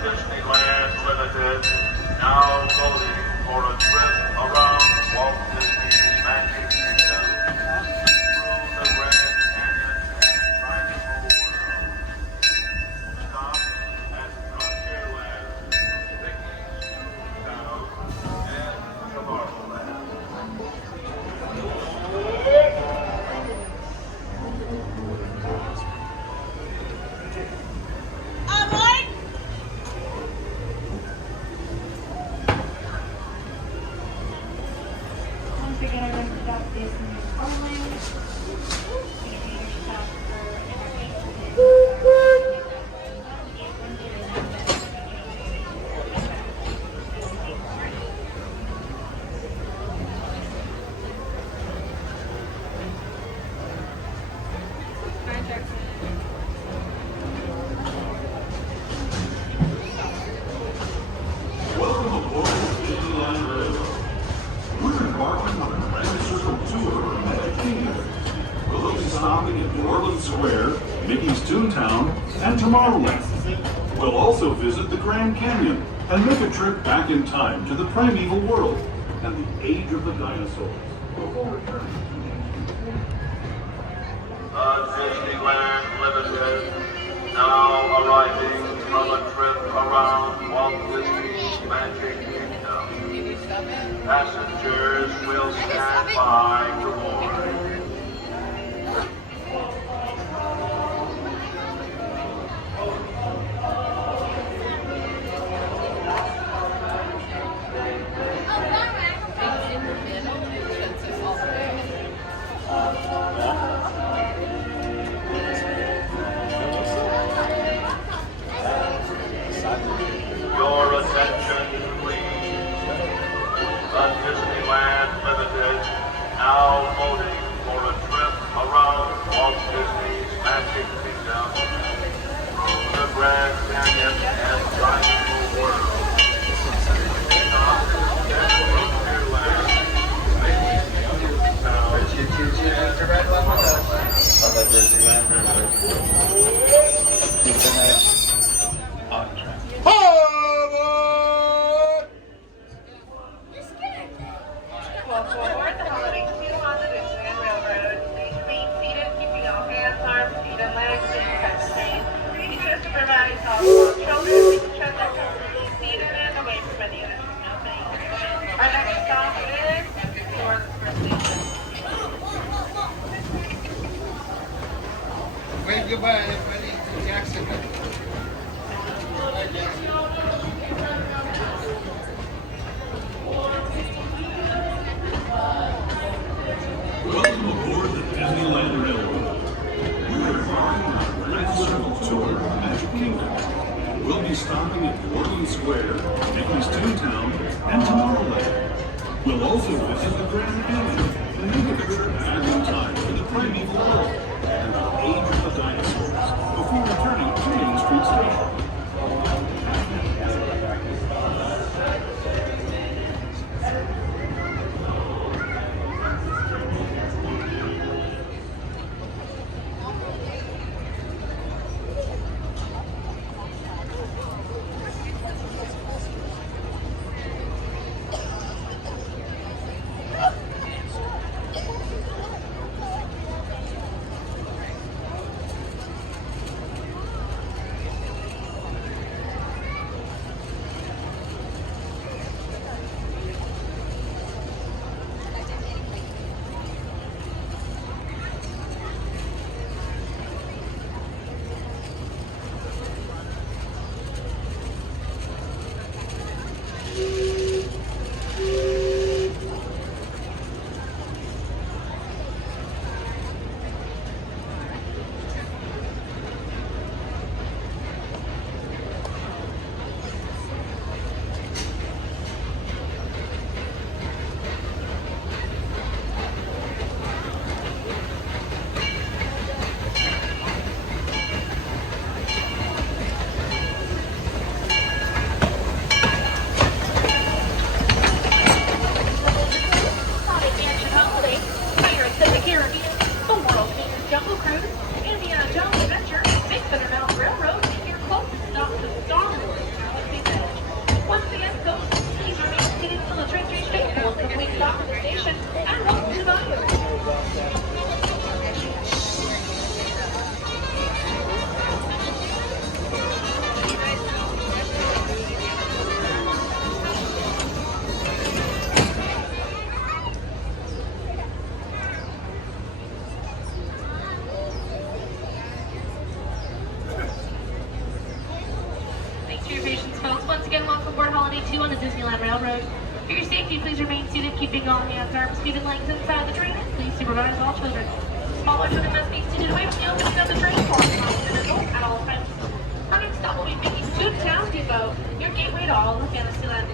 Disneyland Limited, now voting for a trip around Walt Disney's Magic Kingdom through the Grand Canyon and Magical World. Stop at Frontierland, Mickey's Town, and Tomorrowland. Once again, I'm going to stop this in the parlay. You're going to do your stop for entertainment. Welcome aboard the Disneyland Railroad. We're embarking on a grand circle tour of Magic Kingdom. We'll be stopping at New Orleans Square, Mickey's Toontown, and Tomorrowland. We'll also visit the Grand Canyon and make a trip back in time to the primeval world and the age of the dinosaurs before returning. Disneyland Limited, now arriving from a trip around Walt Disney's Magic Kingdom. Passengers will stand by to board. Your attention, please. Disneyland Limited, now voting for a trip around Walt Disney's Magic Kingdom through the Grand Canyon and Primeval World. Stop at Frontierland, Mickey's Welcome aboard the Holiday 2 on the Disneyland Railroad. Please remain seated, keeping all hands, arms, feet, and legs in the same. Be sure to provide all children with each other comfortably seated and away from any other things. Our next stop is New Orleans Station. Wave goodbye, everybody. Jackson. Welcome aboard the Disneyland Railroad. We're embarking on a grand circle tour of Magic Kingdom. We'll be stopping at New Orleans Square, Mickey's Toontown, and Tomorrowland. We'll also visit the Grand Canyon and make a trip back in time to the primeval world and the age of the dinosaurs before returning to Main Street Station. Holiday 2 on the Disneyland Railroad. For your safety, please remain seated, keeping all hands, arms, feet, and legs inside the train. Please supervise all children. All children must be seated away from the opening of the train for at all times. Our next stop will be Mickey's Toontown Depot, your gateway to all of Fantasyland.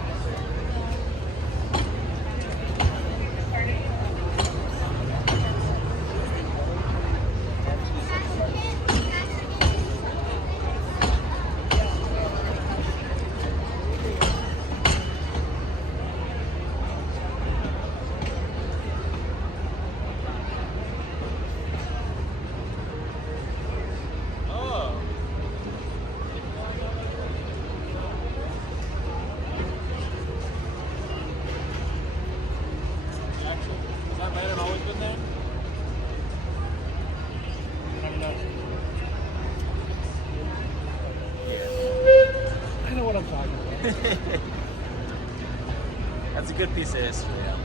I know what I'm talking about. That's a good piece of history. Yeah.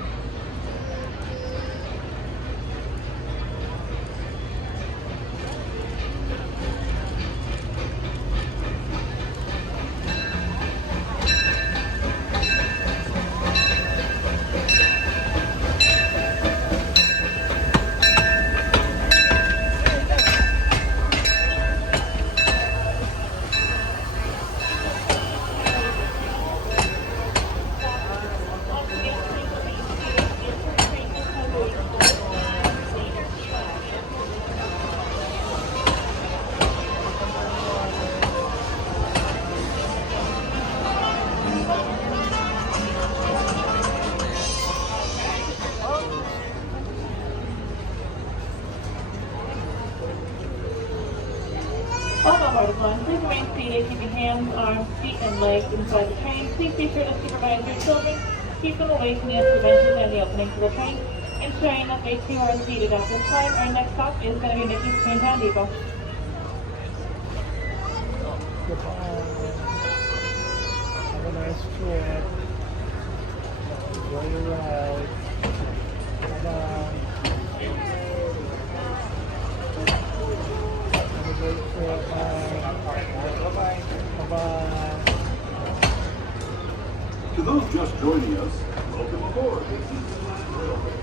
All the one, please remain seated, keeping hands, arms, feet, and legs inside the train. Please be sure to supervise your children. Keep them away from the intervention and the opening to the train, ensuring that they too are seated at this time. Our next stop is going to be Mickey's Toontown Depot. Goodbye. Have a nice trip. Enjoy your ride. Bye-bye. Have a great trip. Bye. Bye-bye. Bye-bye. To those just joining us, welcome aboard the Disneyland Railroad.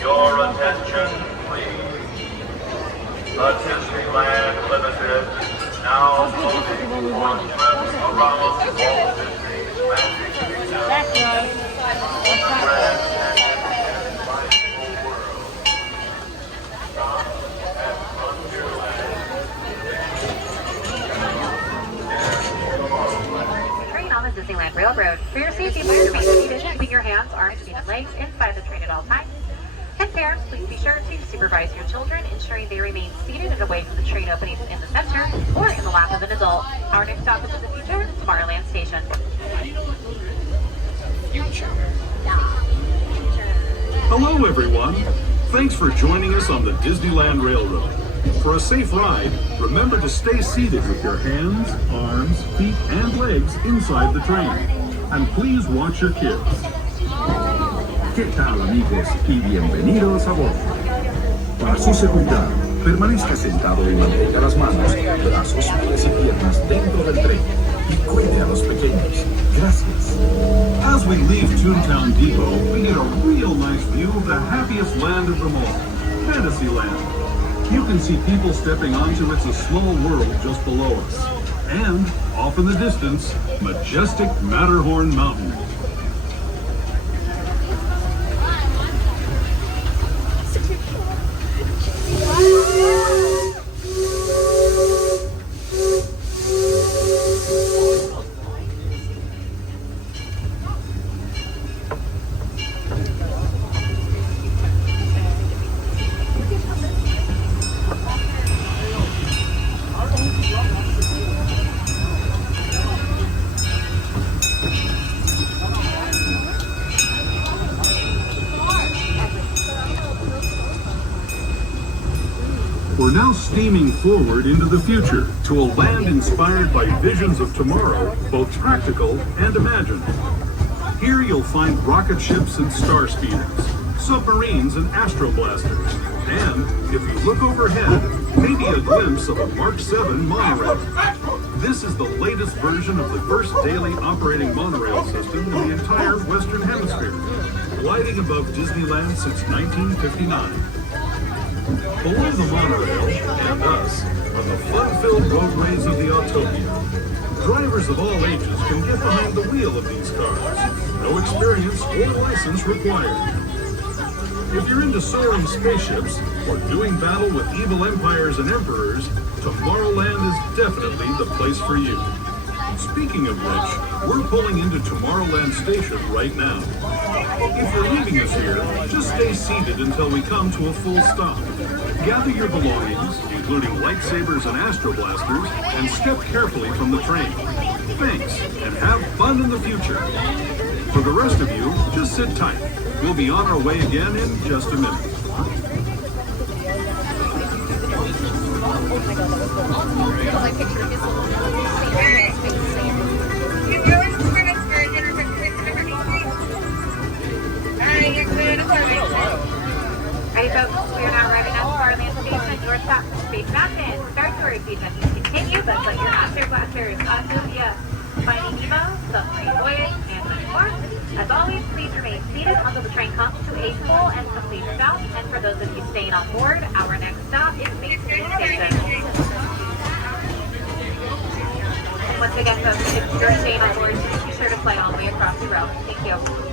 Your attention, please. The Disneyland Limited now floating on trips around Walt Disney's Magic Kingdom. Grand and magical world. Stop at Frontierland. Train on the Disneyland Railroad. For your safety, please remain seated, keeping your hands, arms, feet, and legs inside the train at all times. And parents, please be sure to supervise your children, ensuring they remain seated and away from the train openings in the center or in the lap of an adult. Our next stop is in the future, Tomorrowland Station. Hello, everyone. Thanks for joining us on the Disneyland Railroad. For a safe ride, remember to stay seated with your hands, arms, feet, and legs inside the train. And please watch your kids. ¿Qué tal, amigos? Y bienvenidos a bordo. Para su seguridad, permanezca sentado y mantenga las manos, brazos, pies y piernas dentro del tren. Y cuide a los pequeños. Gracias. As we leave Toontown Depot, we get a real nice view of the happiest land of them all, Fantasyland. You can see people stepping onto It's a Small World just below us. And, off in the distance, majestic Matterhorn Mountain. We're now steaming forward into the future to a land inspired by visions of tomorrow, both practical and imagined. Here you'll find rocket ships and star speeders, submarines and astroblasters, and, if you look overhead, maybe a glimpse of a Mark 7 monorail. This is the latest version of the first daily operating monorail system in the entire Western Hemisphere, gliding above Disneyland since 1959. Below the monorail, and us, are the fun-filled roadways of the Autopia. Drivers of all ages can get behind the wheel of these cars. No experience or license required. If you're into soaring spaceships or doing battle with evil empires and emperors, Tomorrowland is definitely the place for you. Speaking of which, we're pulling into Tomorrowland Station right now. If you're leaving us here, just stay seated until we come to a full stop. Gather your belongings, including lightsabers and astroblasters, and step carefully from the train. Thanks, and have fun in the future. For the rest of you, just sit tight. We'll be on our way again in just a minute. Alright folks, we are now arriving at Tomorrowland Station. Your stop is Space Mountain. Start tour season continue, but put your after blasters onto the Finding Nemo, Submarine Voyage, and much more. As always, please remain seated until the train comes to a full and complete stop. And for those of you staying on board, our next stop is Main Street Station. And once again folks, if you're staying on board, be sure to fly all the way across the road. Thank you.